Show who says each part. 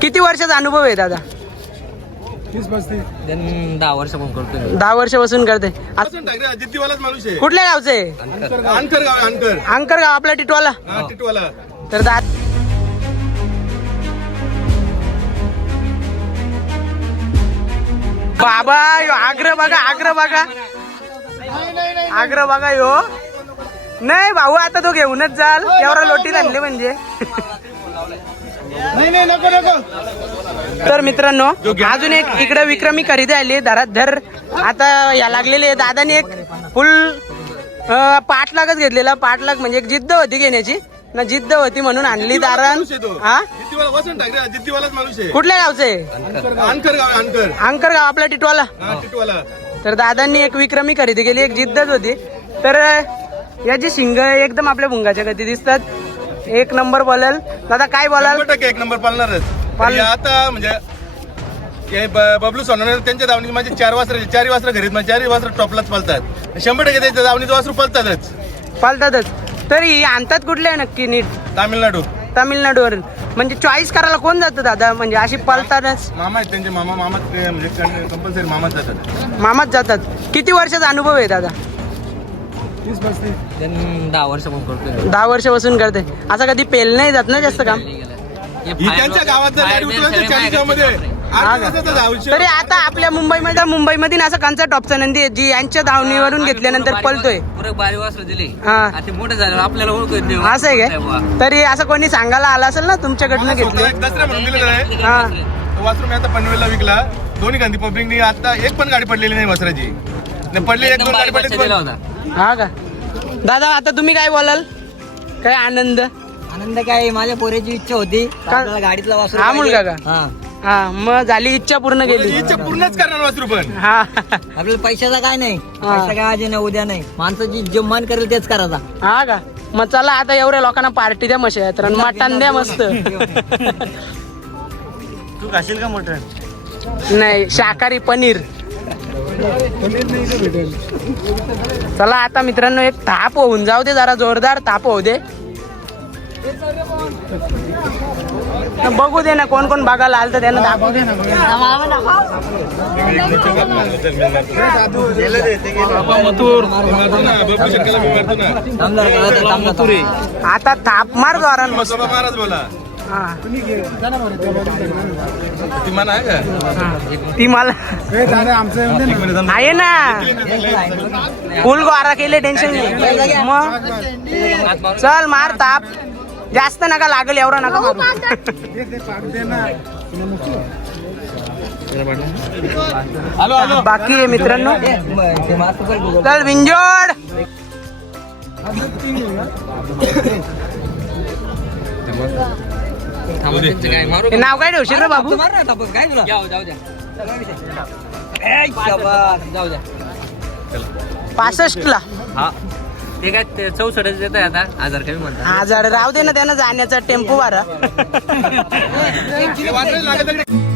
Speaker 1: किती वर्षाचा अनुभव आहे दादा?
Speaker 2: 10 वर्षापासून करतोय.
Speaker 1: 10 वर्षापासून करते.
Speaker 3: जिद्दीवालाच माणूस आहे.
Speaker 1: कुठल्या गावचे?
Speaker 3: अंकर गाव,
Speaker 1: अंकर गाव आपला टिटवाला.
Speaker 3: टिटवाला.
Speaker 1: तर बाबा यो आग्रह बघा, आग्रह बघा, आग्रह बघा यो. नाही भाऊ आता तो घेऊनच जाल, एवढा लोटीत आणले म्हणजे. तर मित्रांनो अजून एक इकडे विक्रमी खरेदी आली धरात धर. आता या लागलेले दादाने एक फुल 5 लाखच घेतलेला. 5 लाख म्हणजे एक जिद्द होती घेण्याची ना, जिद्द होती म्हणून आणली दारण. हा
Speaker 3: जिद्दीवालाच माणूस आहे.
Speaker 1: कुठल्या गावचे?
Speaker 3: अंकर गाव,
Speaker 1: अंकर गाव आपला टिटवाला.
Speaker 3: टिटवाला.
Speaker 1: तर दादांनी एक विक्रमी खरेदी केली, एक जिद्दच होती. तर याची शिंग एकदम आपल्या भुंगाच्या गती दिसतात. एक नंबर बोलाल दादा, काय बोलाल?
Speaker 3: 100% एक नंबर पालणारच. आता म्हणजे बबलू सोनवणे त्यांच्या दावणीत माझे 4 वासरं घरीत, 4 वासरं टॉपलाच पालतात. 100% त्याच्या दावणीचं वासरू
Speaker 1: पालतातच. तरी आणतात कुठले नक्की नीट? तामिळनाडूवरून. म्हणजे चॉईस करायला कोण जातं दादा? म्हणजे अशी पालतातच
Speaker 3: मामा आहेत त्यांचे. मामा म्हणजे कंपल्सरी मामाच जातात.
Speaker 1: किती वर्षाचा अनुभव आहे दादा?
Speaker 2: 10 वर्षापासून करतोय.
Speaker 1: 10 वर्षापासून करते. असं कधी पेल नाही जात ना जास्त काम?
Speaker 3: त्यांच्या गावात जर गाडी उतरवली 40 मध्ये
Speaker 1: तरी आता आपल्या मुंबईमध्ये असं कांचा टॉपचा नंदी जी यांच्या धावणीवरून घेतल्यानंतर पळतोय.
Speaker 2: मोठे झाले आपल्याला ओळखत नाही.
Speaker 1: असं आहे काय? तरी असं कोणी सांगायला आला असेल ना तुमच्याकडनं घेतलं?
Speaker 3: दसरा म्हणून दिलेला आहे. वासरू मी आता पनवेलला विकला. दोन्ही गांधी पब्लिकनी आता एक पण गाडी पडलेली नाही वासराची. पडली 1-2 गाडी पडली.
Speaker 1: हा का दादा? आता तुम्ही काय बोलाल? काय आनंद
Speaker 2: काय माझ्या पोऱ्याची इच्छा होती गाडीतला वासरू.
Speaker 1: हा मुलगा का? हा मग झाली इच्छा पूर्ण केली.
Speaker 3: इच्छा पूर्णच करणार वासरू. पण
Speaker 1: हा
Speaker 2: आपल्याला पैशाचा काय नाही, पैसा काय आज नाही उद्या नाही. माणसाची जे मन करेल तेच करायचा.
Speaker 1: हा का? मग चला आता एवढ्या लोकांना पार्टी द्या, मशा तर मटण द्या मस्त.
Speaker 3: तू खाशील का मटण?
Speaker 1: नाही, शाकाहारी पनीर. चला आता मित्रांनो एक ताप होऊन जाऊ दे, जरा जोरदार ताप होऊ दे. बघू दे ना कोण कोण बघायला आलं तर त्यांना दाखवू दे ना. आता ताप मार जोरान.
Speaker 3: महाराज बोला.
Speaker 1: ती मला आहे ना, फुल गोरा केले, टेन्शन नाही. मग चल मार ताप, जास्त नका लागेल, एवढा नका मारू. बाकी आहे मित्रांनो. चल विंजोड. नाव काय ठेवशील रे बाबू? 65 ला.
Speaker 2: ते काय 64 देत आहे आता. 1000 कमी म्हणतात.
Speaker 1: 1000 राहू दे ना, त्यांना जाण्याचा टेम्पो भाडा.